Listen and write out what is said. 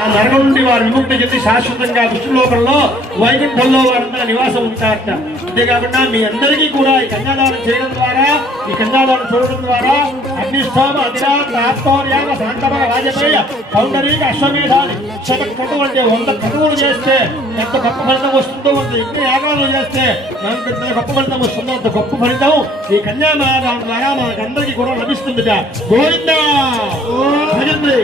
ఆ నరకం నుండి వారు విముక్తి చెంది శాశ్వతంగా విష్ణులోకంలో వైకుంఠంలో వారంతా నివాసం ఉంటారట. అంతేకాకుండా మీ అందరికీ కూడా ఈ కన్యాదానం చేయడం ద్వారా, ఈ కన్యాదానం చూడడం ద్వారా అగ్నిష్టోమ అధిరాంత ఆత్మౌర్యామ శాంతమన రాజపేయ పౌండరీక అశ్వమేధాన్ని శతక్రతువు అంటే 100 క్రతువులు చేస్తే ఎంత గొప్ప ఫలితం వస్తుందో, 100 యజ్ఞ యాగాలు చేస్తే మనకు ఎంత గొప్ప ఫలితం వస్తుందో అంత గొప్ప ఫలితం ఈ కన్యాదానం ద్వారా మనకందరికీ కూడా లభిస్తుందిట. గోవిందా భజండి.